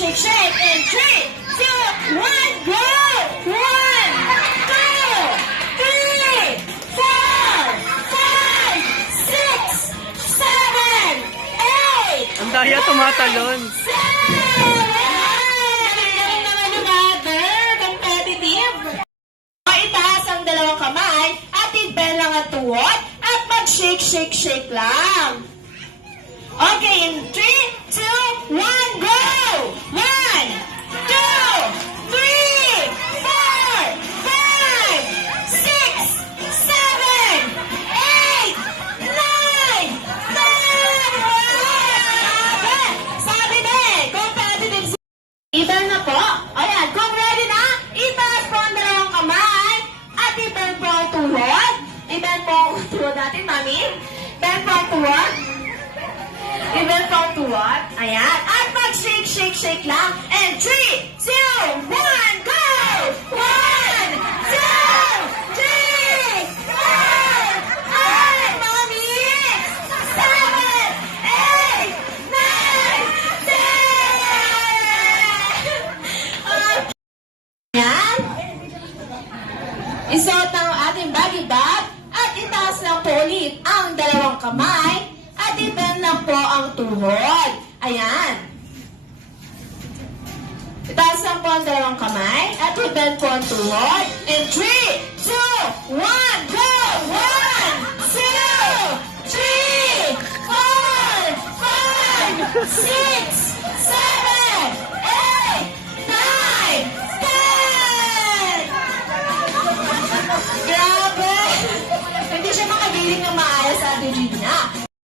shake, shake. And 3, 2, 1, go! 1, 2, 3, 4, 5, 6, 7, 8, Ang daya tumatalon. 7! Mga lumader, competitive. Itaas ang dalawang kamay at ibel lang ang tuhod at mag-shake, shake, shake lang. Okay, in 3, 2, 1, go! 1, 2, 3, 4, 5, 6, 7, 8, 9, 10! Sabi din, competitive. Ibel na po. Ayan, kung ready na, itaas po ang dalawang kamay at ibel po ang tuhod. Ibel po ang tuhod natin, mami. Ibel po ang tuhod. Ibel po ang tuhod. Ayan. At mag-shake, shake, shake lang. And 3, 2, 1, go! 1, 2, 3, 4, 5, mami! 7, 8, 9, 10! Ayan. Isuot ang ating baggy bag at itaas lang po ulit ang dalawang kamay at ibend lang po ang tuhod. Ayan. Itaas lang po ang dalawang kamay at ibend po ang tuhod. And 3, 2, 1, go!